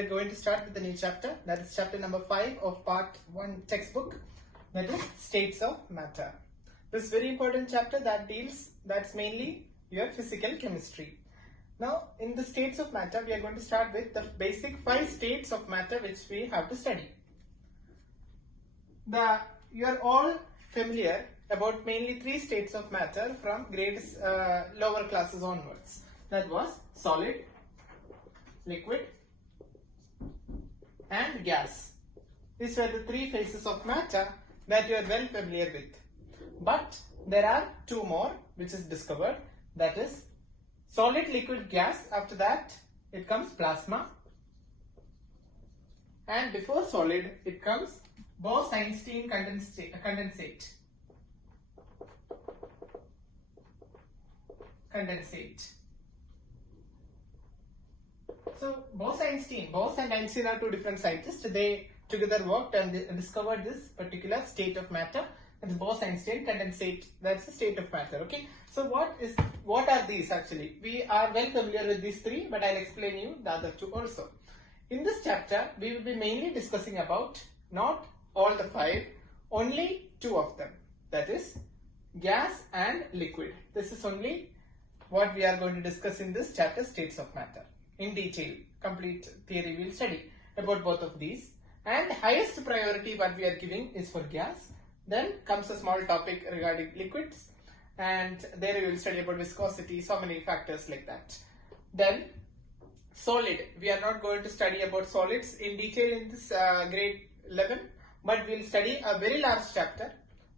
we are going to start with a new chapter. That is chapter number 5 of part 1 textbook. That is states of matter. This very important chapter that's mainly your physical chemistry. Now in the states of matter, we are going to start with the basic 5 states of matter which we have to study. You are all familiar about mainly 3 states of matter from grades lower classes onwards. That was solid, liquid and gas. These were the 3 phases of matter that you are well familiar with. But there are 2 more which is discovered, that is solid, liquid, gas. After that it comes plasma, and before solid it comes Bose-Einstein condensate. So Bose and Einstein are 2 different scientists. They together worked and discovered this particular state of matter. It's Bose-Einstein condensate. That's the state of matter. Okay. So what are these actually? We are well familiar with these 3, but I'll explain you the other 2 also. In this chapter, we will be mainly discussing about not all the 5, only 2 of them. That is gas and liquid. This is only what we are going to discuss in this chapter, states of matter. In detail, complete theory we will study about both of these. And highest priority what we are giving is for gas. Then comes a small topic regarding liquids, and there we will study about viscosity, so many factors like that. Then solid, we are not going to study about solids in detail in this grade 11, but we will study a very large chapter,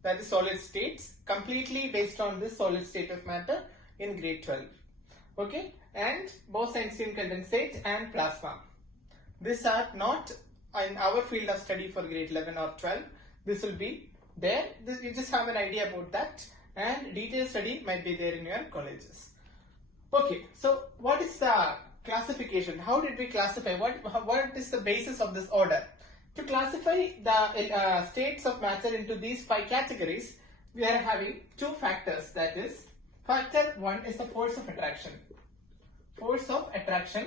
that is solid states, completely based on this solid state of matter in grade 12. Okay, and Bose-Einstein condensate and plasma. These are not in our field of study for grade 11 or 12. This will be there. You just have an idea about that, and detailed study might be there in your colleges. Okay, so what is the classification? How did we classify? What is the basis of this order? To classify the states of matter into these 5 categories, we are having 2 factors. That is, factor 1 is the force of attraction. Force of attraction,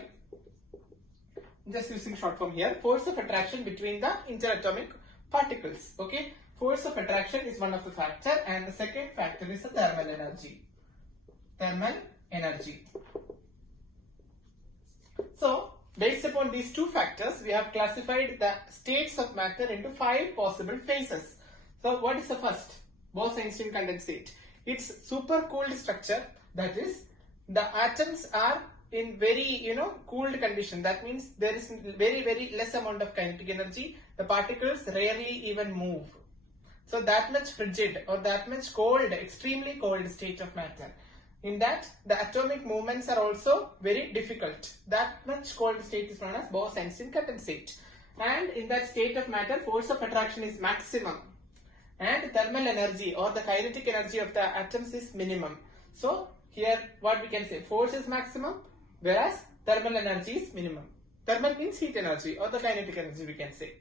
just using short form here, force of attraction between the interatomic particles. Okay, force of attraction is one of the factor, and the second factor is the thermal energy. So based upon these 2 factors, we have classified the states of matter into 5 possible phases. So what is the first? Bose-Einstein condensate. It's supercooled structure, that is the atoms are in very cooled condition. That means there is very less amount of kinetic energy. The particles rarely even move. So that much frigid or that much cold, extremely cold state of matter. In that, the atomic movements are also very difficult. That much cold state is known as Bose-Einstein condensate. And in that state of matter, force of attraction is maximum, and thermal energy or the kinetic energy of the atoms is minimum. So here what we can say, force is maximum, whereas thermal energy is minimum. Thermal means heat energy or the kinetic energy we can say.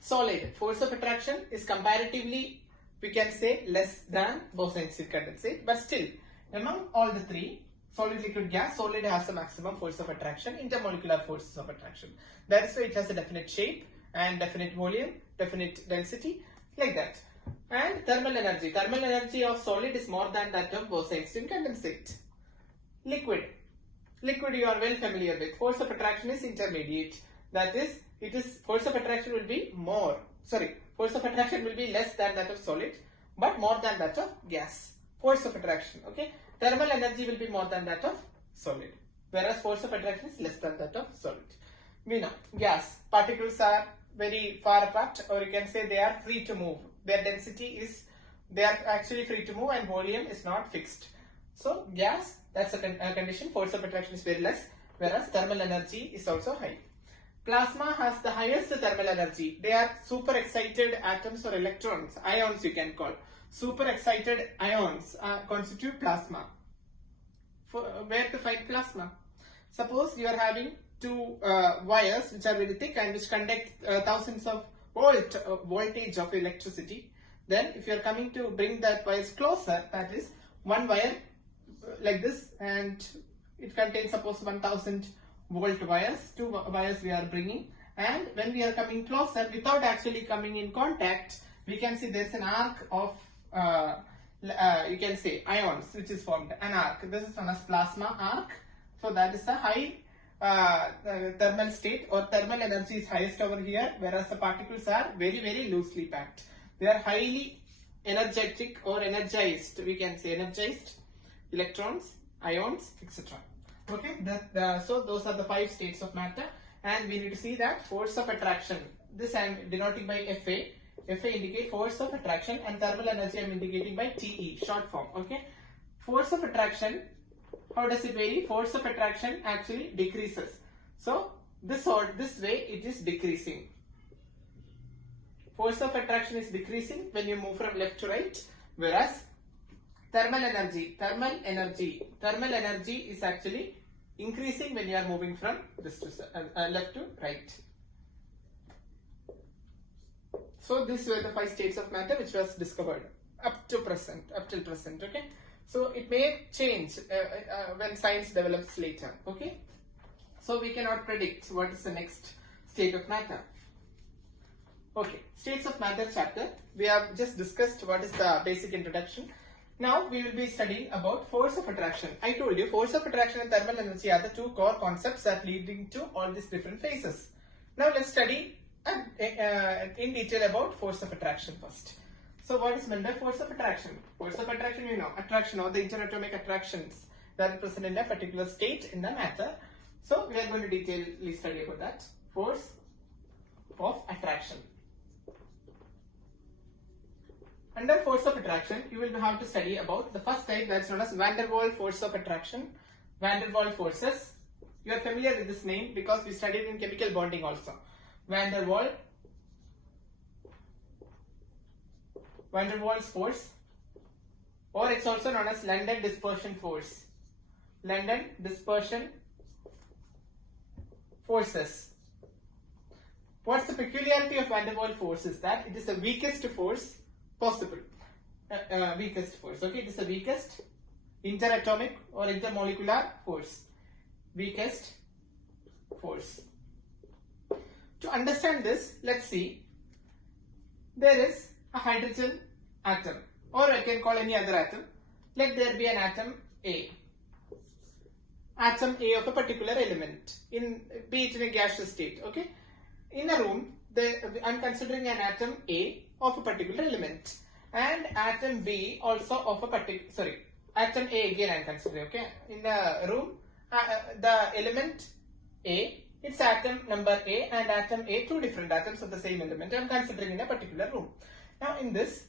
Solid, force of attraction is comparatively, we can say, less than Bose-Einstein condensate, but still among all the 3, solid, liquid, gas, solid has the maximum force of attraction, intermolecular forces of attraction. That is why it has a definite shape and definite volume, definite density, like that. And thermal energy of solid is more than that of Bose-Einstein condensate. Liquid you are well familiar with. Force of attraction is intermediate. That is, force of attraction will be force of attraction will be less than that of solid, but more than that of gas. Force of attraction, okay. Thermal energy will be more than that of solid, whereas force of attraction is less than that of solid. We know gas, particles are very far apart, or you can say they are free to move. Their density is, they are actually free to move, and volume is not fixed. So gas, that's a condition, force of attraction is very less, whereas thermal energy is also high. Plasma has the highest thermal energy. They are super excited atoms or electrons, ions you can call. Super excited ions constitute plasma. Where to find plasma? Suppose you are having 2 wires which are very thick and which conduct thousands of voltage of electricity. Then if you are coming to bring that wires closer, that is one wire like this, and it contains suppose 1000 volt wires, two wires we are bringing, and when we are coming closer without actually coming in contact, we can see there's an arc of you can say ions which is formed, an arc. This is known as plasma arc. So that is the high thermal state, or thermal energy is highest over here, whereas the particles are very, very loosely packed. They are highly energetic or energized, we can say energized electrons, ions, etc. Okay, so those are the 5 states of matter, and we need to see that force of attraction. This I am denoting by Fa. Fa indicate force of attraction, and thermal energy I am indicating by Te, short form. Okay, force of attraction, how does it vary? Force of attraction actually decreases. So this way it is decreasing. Force of attraction is decreasing when you move from left to right, whereas thermal energy is actually increasing when you are moving from this to left to right. So these were the 5 states of matter which was discovered up till present. Okay, so it may change when science develops later. Okay, so we cannot predict what is the next state of matter. Okay, states of matter chapter, we have just discussed what is the basic introduction. Now we will be studying about force of attraction. I told you force of attraction and thermal energy are the 2 core concepts that leading to all these different phases. Now let's study in detail about force of attraction first. So what is meant by force of attraction? Force of attraction, you know, attraction or the interatomic attractions that are present in a particular state in the matter. So we are going to detailedly study about that. Force of attraction. Under force of attraction, you will have to study about the first type, that's known as van der Waals force of attraction. Van der Waals forces. You are familiar with this name because we studied in chemical bonding also. Van der Waals force, or it's also known as London dispersion force. London dispersion forces. What's the peculiarity of van der Waals force is that it is the weakest force possible. Weakest force. Okay, it is the weakest interatomic or intermolecular force. Weakest force. To understand this, let's see. There is a hydrogen atom, or I can call any other atom. Let there be an atom A. Atom A of a particular element, be it in a gaseous state. Okay, in a room, I'm considering an atom A of a particular element, and atom B also of a particular. Atom A again I'm considering. Okay, in a room, the element A. It's atom number A and atom A, 2 different atoms of the same element I am considering in a particular room. Now in this,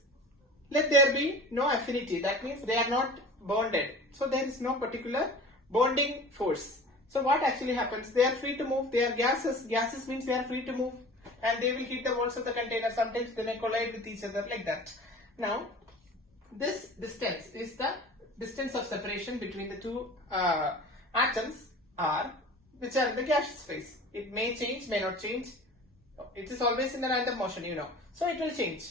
let there be no affinity. That means they are not bonded. So there is no particular bonding force. So what actually happens? They are free to move. They are gases. Gases means they are free to move, and they will hit the walls of the container. Sometimes they may collide with each other like that. Now this distance is the distance of separation between the 2 atoms R, which are in the gaseous phase. It may change, may not change. It is always in the random motion, you know. So it will change.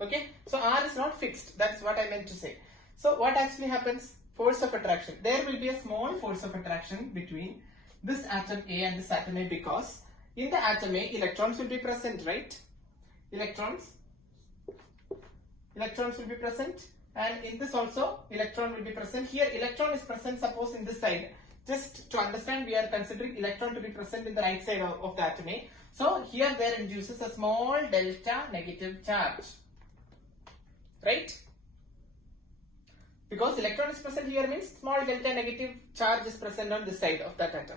Okay. So R is not fixed. That's what I meant to say. So what actually happens? Force of attraction. There will be a small force of attraction between this atom A and this atom A, because in the atom A, electrons will be present, right? Electrons will be present, and in this also electron will be present. Here electron is present, suppose in this side. Just to understand, we are considering electron to be present in the right side of the atom A. So here there induces a small delta negative charge, right? Because electron is present here means small delta negative charge is present on this side of that atom.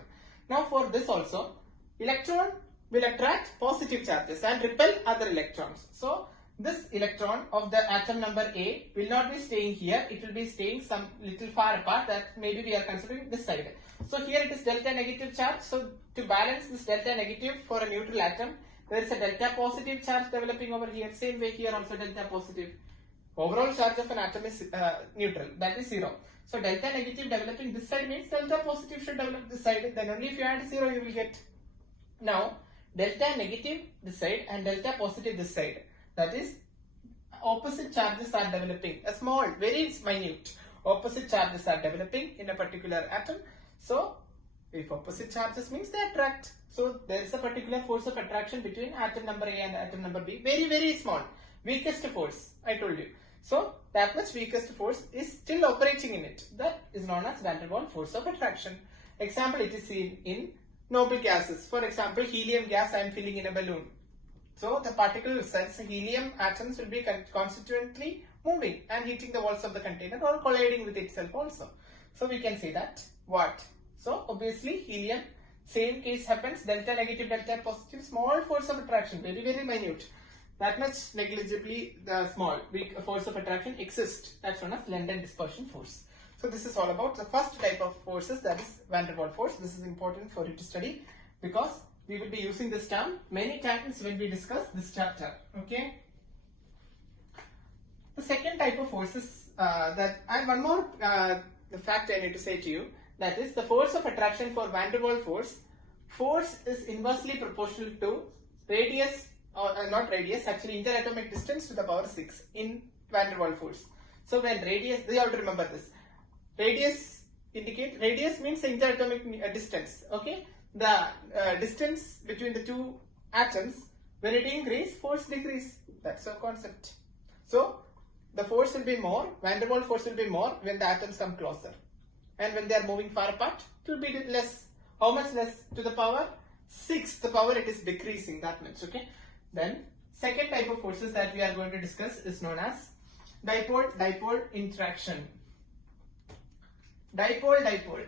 Now for this also, electron will attract positive charges and repel other electrons. So this electron of the atom number A will not be staying here, it will be staying some little far apart, that maybe we are considering this side. So here it is delta negative charge. So to balance this delta negative for a neutral atom, there is a delta positive charge developing over here. Same way here also delta positive. Overall charge of an atom is neutral, that is 0. So delta negative developing this side means delta positive should develop this side. Then only if you add 0 you will get. Now delta negative this side and delta positive this side. That is, opposite charges are developing. A small, very minute opposite charges are developing in a particular atom. So If opposite charges means they attract. So there is a particular force of attraction between atom number A and atom number B. Very, very small. Weakest force, I told you. So that much weakest force is still operating in it. That is known as van der Waals force of attraction. Example, it is seen in noble gases. For example, helium gas I am filling in a balloon. So the particle cells, helium atoms will be constituently moving and hitting the walls of the container or colliding with itself also. So we can say that what? So obviously helium, same case happens, delta negative, delta positive, small force of attraction, very, very minute. That much negligibly small weak force of attraction exists. That's known as London dispersion force. So this is all about the first type of forces, that is van der Waals force. This is important for you to study because we will be using this term many times when we discuss this chapter. Okay. The second type of forces and one more fact I need to say to you, that is the force of attraction for van der Waals force. Force is inversely proportional to radius, or not radius, actually interatomic distance to the power 6 in van der Waals force. So when radius, you have to remember this. Radius means the interatomic distance. Okay, the distance between the two atoms, when it increases, force decrease. That's our concept. So the force will be more, van der Waals force will be more when the atoms come closer, and when they are moving far apart, it will be less. How much less? To the power 6, the power it is decreasing, that much. Okay. Then second type of forces that we are going to discuss is known as dipole-dipole interaction. Dipole-dipole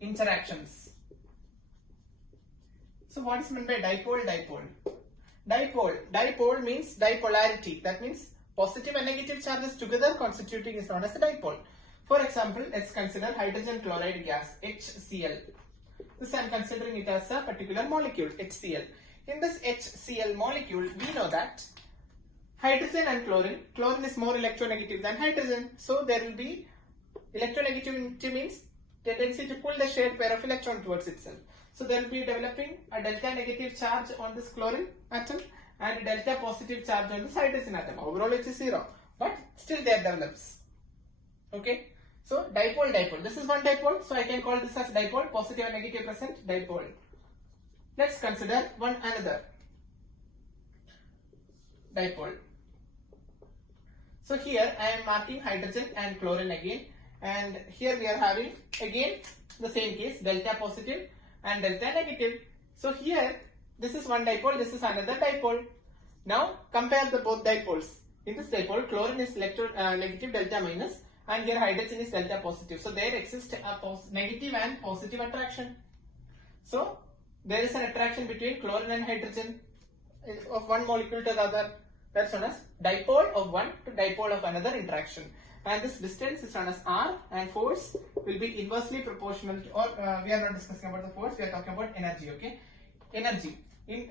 interactions. So what is meant by dipole-dipole? Dipole means dipolarity. That means positive and negative charges together constituting is known as a dipole. For example, let's consider hydrogen chloride gas, HCl. This I am considering it as a particular molecule, HCl. In this HCl molecule, we know that hydrogen and chlorine is more electronegative than hydrogen. So there will be electronegativity means tendency to pull the shared pair of electron towards itself. So there will be developing a delta negative charge on this chlorine atom and a delta positive charge on this hydrogen atom. Overall it is 0, but still there develops. Okay. So dipole-dipole. This is one dipole, so I can call this as dipole, positive and negative present, dipole. Let's consider one another dipole. So here I am marking hydrogen and chlorine again, and here we are having again the same case, delta positive and delta negative. So here this is one dipole, this is another dipole. Now compare the both dipoles. In this dipole, chlorine is negative delta minus, and here hydrogen is delta positive. So there exists a negative and positive attraction. So there is an attraction between chlorine and hydrogen of one molecule to the other. That's known as dipole of one to dipole of another interaction. And this distance is known as R, and force will be inversely proportional to, or we are not discussing about the force, we are talking about energy. Okay, energy. We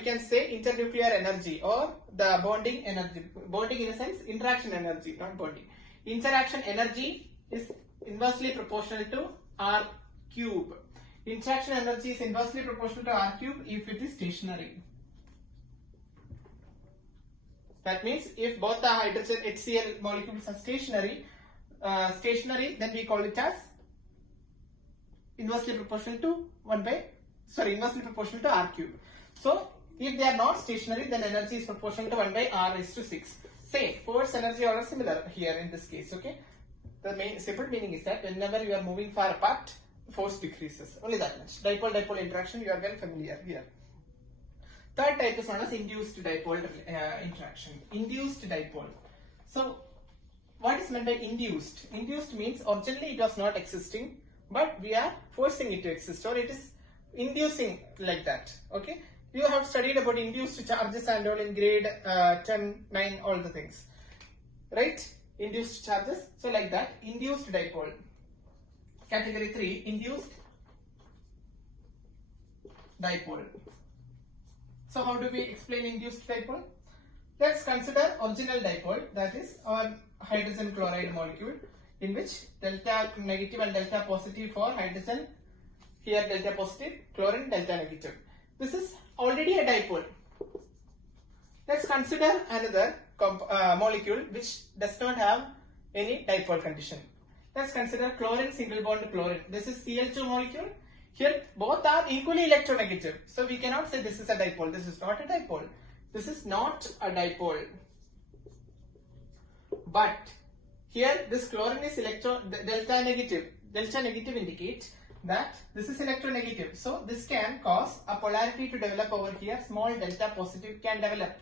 can say internuclear energy or the bonding energy. Bonding in a sense, interaction energy, not bonding. Interaction energy is inversely proportional to R cube. Interaction energy is inversely proportional to R cube if it is stationary. That means if both the hydrogen HCl molecules are stationary, then we call it as inversely proportional to inversely proportional to R cube. So if they are not stationary, then energy is proportional to 1 by R raised to 6. Same, force energy are similar here in this case. Okay, the main simple meaning is that whenever you are moving far apart, force decreases. Only that much. Dipole-dipole interaction, you are very familiar here. Third type is known as induced dipole interaction. Induced dipole. So what is meant by induced? Induced means originally it was not existing, but we are forcing it to exist, or it is inducing like that. Okay. You have studied about induced charges and all in grade 10, 9, all the things, right? Induced charges. So like that, induced dipole. Category 3, induced dipole. So how do we explain induced dipole? Let's consider original dipole, that is our hydrogen chloride molecule, in which delta negative and delta positive for hydrogen, here delta positive, chlorine delta negative. This is already a dipole. Let's consider another molecule which does not have any dipole condition. Let's consider chlorine, single bond chlorine. This is Cl2 molecule. Here both are equally electronegative. So we cannot say this is a dipole. This is not a dipole. This is not a dipole. But here this chlorine is delta negative. Delta negative indicates that this is electronegative. So this can cause a polarity to develop over here. Small delta positive can develop.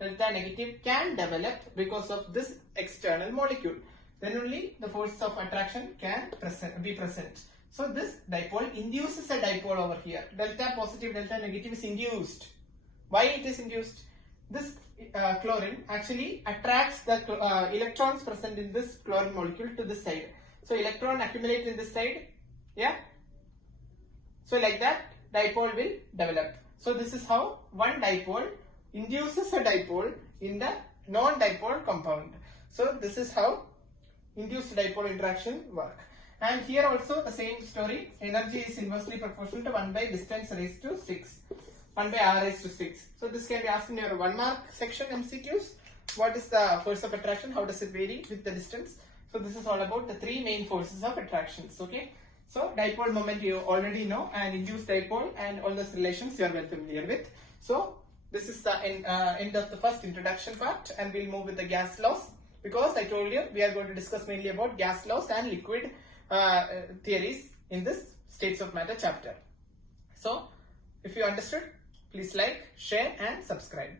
Delta negative can develop because of this external molecule. Then only the force of attraction can be present. So this dipole induces a dipole over here. Delta positive, delta negative is induced. Why it is induced? This chlorine actually attracts the electrons present in this chlorine molecule to this side. So electron accumulate in this side. Yeah. So like that dipole will develop. So this is how one dipole induces a dipole in the non-dipole compound. So this is how induced dipole interaction work. And here also the same story. Energy is inversely proportional to 1 by distance raised to 6. 1 by r raised to 6. So this can be asked in your 1 mark section MCQs. What is the force of attraction? How does it vary with the distance? So this is all about the three main forces of attractions. Okay. So dipole moment you already know, and induced dipole and all those relations you are well familiar with. So this is the end of the first introduction part, and we'll move with the gas laws, because I told you we are going to discuss mainly about gas laws and liquid theories in this states of matter chapter. So if you understood, please like, share and subscribe.